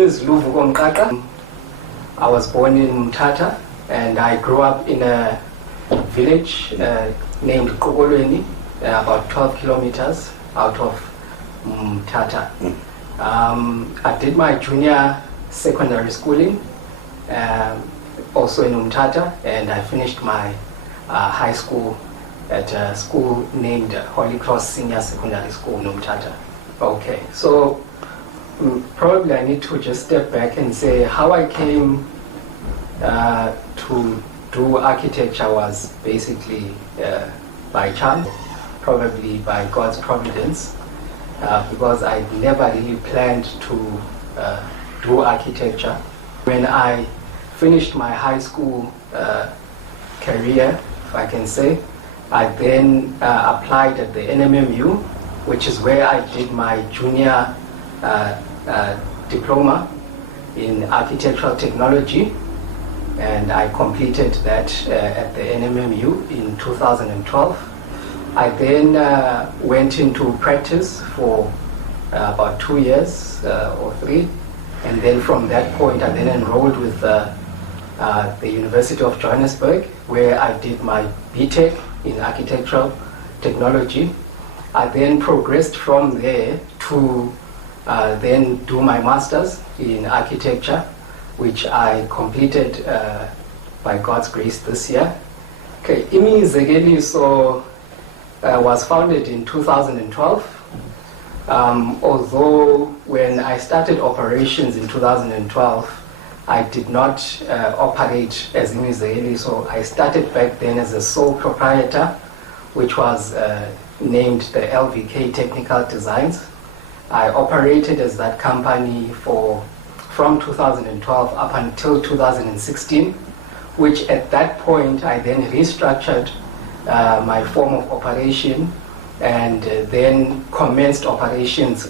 is Luvuko Mqaqa. I was born in Mthatha, and I grew up in a village named Kokolweni, about 12 kilometers out of Mthatha. I did my junior secondary schooling also in Mthatha, and I finished my high school at a school named Holy Cross Senior Secondary School in Mthatha. Okay, so probably I need to just step back and say how I came to do architecture was basically by chance, probably by God's providence, because I never really planned to do architecture. When I finished my high school career, if I can say, I then applied at the NMMU, which is where I did my junior diploma in architectural technology, and I completed that at the NMMU in 2012. I then went into practice for about 2 years or 3, and then from that point I then enrolled with the University of Johannesburg, where I did my BTech in architectural technology. I then progressed from there to then do my master's in architecture, which I completed by God's grace this year. Okay, Imizekeliso was founded in 2012. Although when I started operations in 2012, I did not operate as Imizekeliso. I started back then as a sole proprietor, which was named the LVK Technical Designs. I operated as that company from 2012 up until 2016, which at that point I then restructured my form of operation and then commenced operations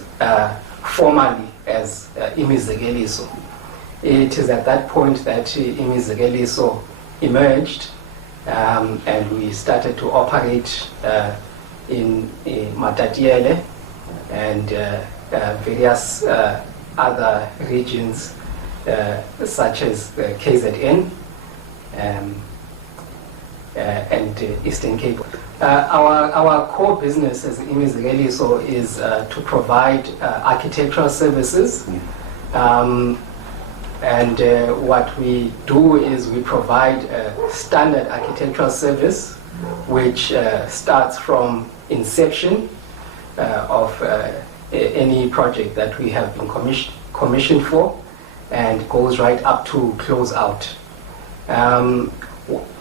formally as Imizekeliso. It is at that point that Imizekeliso emerged, and we started to operate in Matatiele and various other regions such as the KZN and Eastern Cape. Our core business as Imizekeliso is to provide architectural services. And what we do is we provide a standard architectural service which starts from inception of any project that we have been commissioned for and goes right up to close out.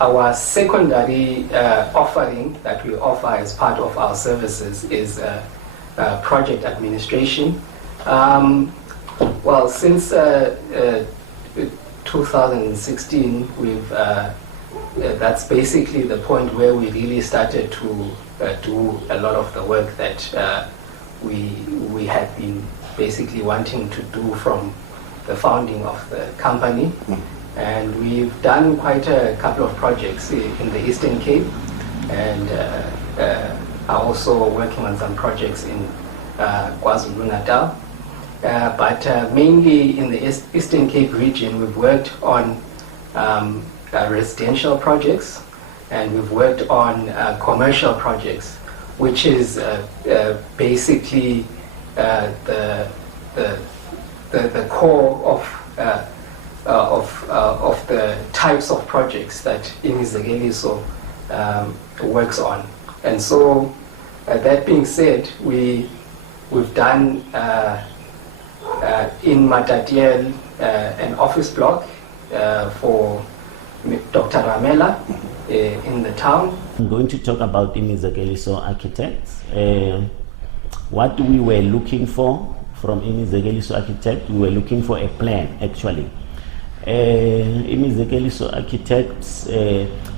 Our secondary offering that we offer as part of our services is project administration. Well, since 2016, that's basically the point where we really started to do a lot of the work that we had been basically wanting to do from the founding of the company. And we've done quite a couple of projects in the Eastern Cape, and are also working on some projects in KwaZulu-Natal. But mainly in the Eastern Cape region, we've worked on residential projects, and we've worked on commercial projects, which is basically the core of the types of projects that Imizekeliso works on. And so, that being said, we've done in Matatiele an office block for Dr. Ramela in the town. I'm going to talk about Imizekeliso Architects. What we were looking for from Imizekeliso Architect, we were looking for a plan actually. Imizekeliso Architects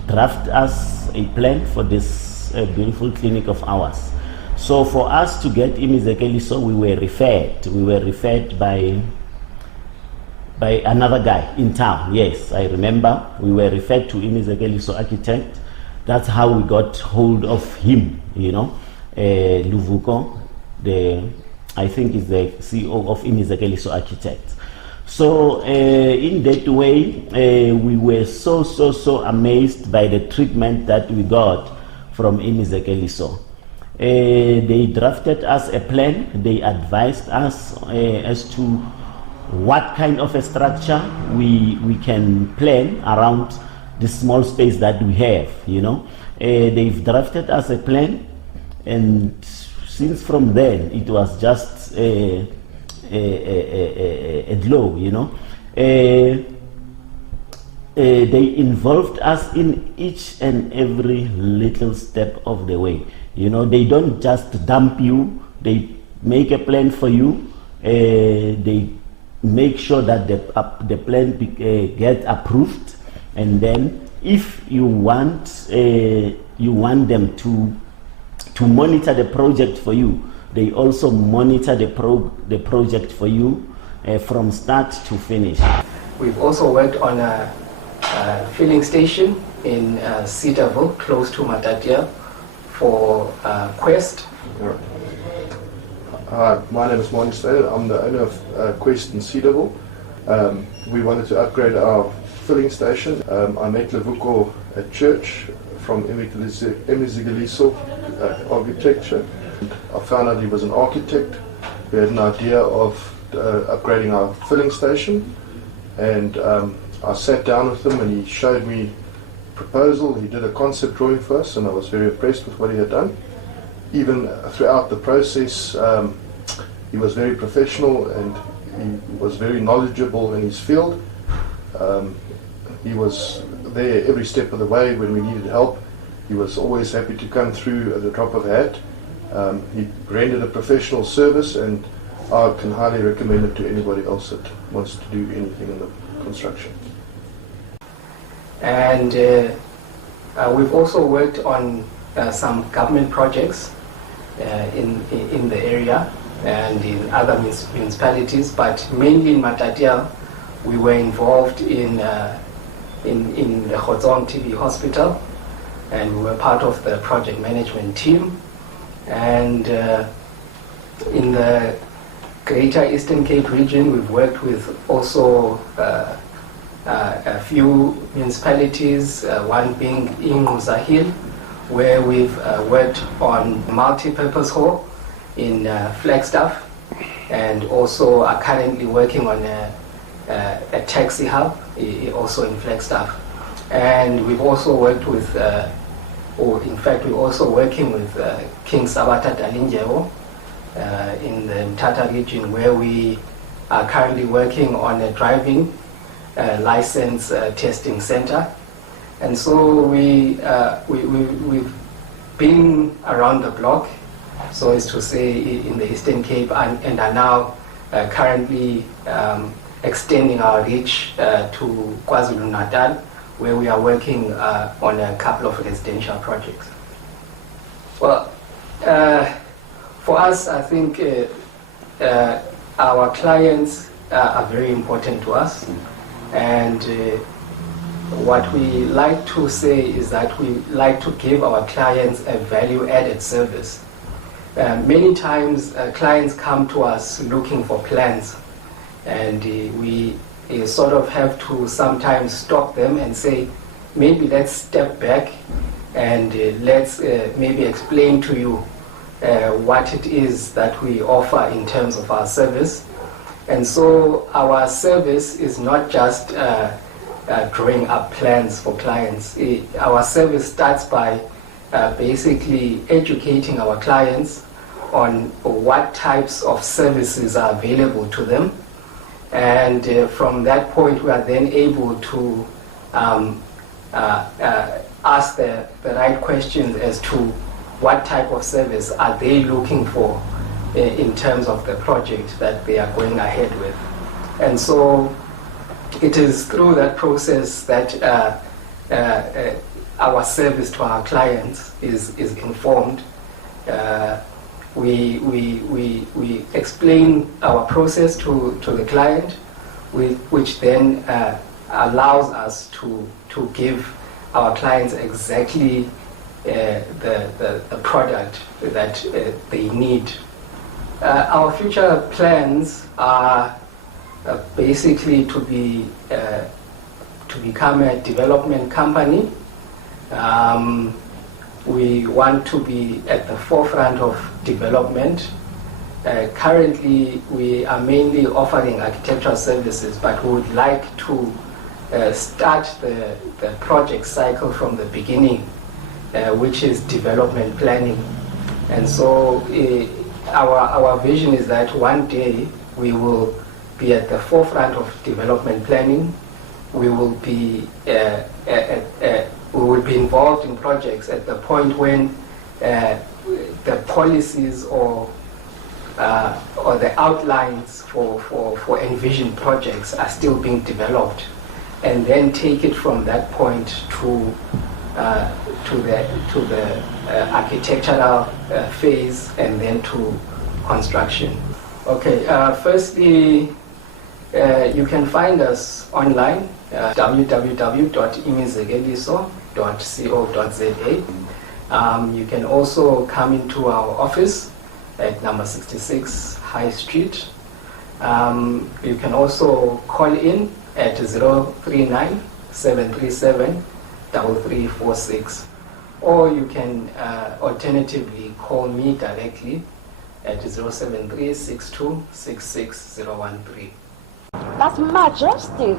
draft us a plan for this beautiful clinic of ours. So for us to get Imizekeliso, we were referred by another guy in town. Yes, I remember. We were referred to Imizekeliso Architect. That's how we got hold of him, you know. Luvuko, I think is the CEO of Imizekeliso Architect. So in that way, we were so amazed by the treatment that we got from Imizekeliso. They drafted us a plan. They advised us as to what kind of a structure we can plan around the small space that we have, you know. They've drafted us a plan, and since from then it was just a glow, you know. They involved us in each and every little step of the way. You know, they don't just dump you, they make a plan for you, they make sure that the plan gets approved, and then if you want them to monitor the project for you, they also monitor the project for you from start to finish. We've also worked on a filling station in Cedarville, close to Matatiele, for Quest. Hi, my name is Matatiele. I'm the owner of Quest in Cedarville. We wanted to upgrade our filling station. I met Luvuko at church from Imizekeliso Architecture. I found out he was an architect. We had an idea of upgrading our filling station, and I sat down with him and he showed me a proposal. He did a concept drawing for us, and I was very impressed with what he had done. Even throughout the process, he was very professional and he was very knowledgeable in his field. He was there every step of the way when we needed help. He was always happy to come through at the drop of a hat. He rendered a professional service, and I can highly recommend it to anybody else that wants to do anything in the construction. And we've also worked on some government projects in the area and in other municipalities, but mainly in Matatiele. We were involved in the Khotsong TB Hospital, and we were part of the project management team. And in the Greater Eastern Cape region, we've worked with also a few municipalities, one being Imizekeliso, where we've worked on multi-purpose hall in Flagstaff, and also are currently working on a taxi hub also in Flagstaff. And we've also worked with, in fact, we're also working with King Sabata Dalinjewo in the Mthatha region, where we are currently working on a driving license testing center. And so we've been around the block, so as to say, in the Eastern Cape, and are now currently extending our reach to KwaZulu-Natal, where we are working on a couple of residential projects. Well, for us, I think our clients are very important to us, and what we like to say is that we like to give our clients a value-added service. Many times clients come to us looking for plans, and we sort of have to sometimes stop them and say, maybe let's step back and let's maybe explain to you what it is that we offer in terms of our service. And so our service is not just drawing up plans for clients. Our service starts by basically educating our clients on what types of services are available to them. And from that point, we are then able to ask the right questions as to what type of service are they looking for in terms of the project that they are going ahead with. And so it is through that process that our service to our clients is informed. We explain our process to the client, which then allows us to give our clients exactly the product that they need. Our future plans are basically to become a development company. We want to be at the forefront of development. Currently, we are mainly offering architectural services, but we would like to start the project cycle from the beginning, which is development planning. And so our vision is that one day we will be at the forefront of development planning. We will be involved in projects at the point when the policies or the outlines for envisioned projects are still being developed, and then take it from that point to the architectural phase, and then to construction. Okay, firstly, you can find us online, www.imizekeliso.co.za. You can also come into our office at number 66 High Street. You can also call in at 039-737-3346, or you can alternatively call me directly at 073-6266-013. That's majestic.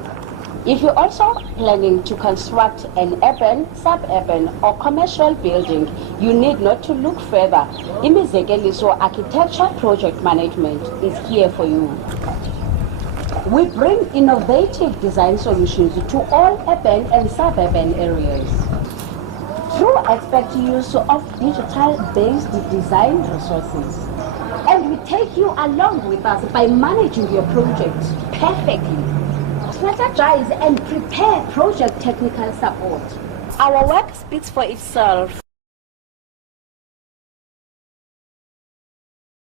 If you're also planning to construct an urban, suburban, or commercial building, you need not to look further. Imizekeliso Architecture Project Management is here for you. We bring innovative design solutions to all urban and suburban areas. Through expert use of digital-based design resources. And we take you along with us by managing your project perfectly. Strategize and prepare project technical support. Our work speaks for itself.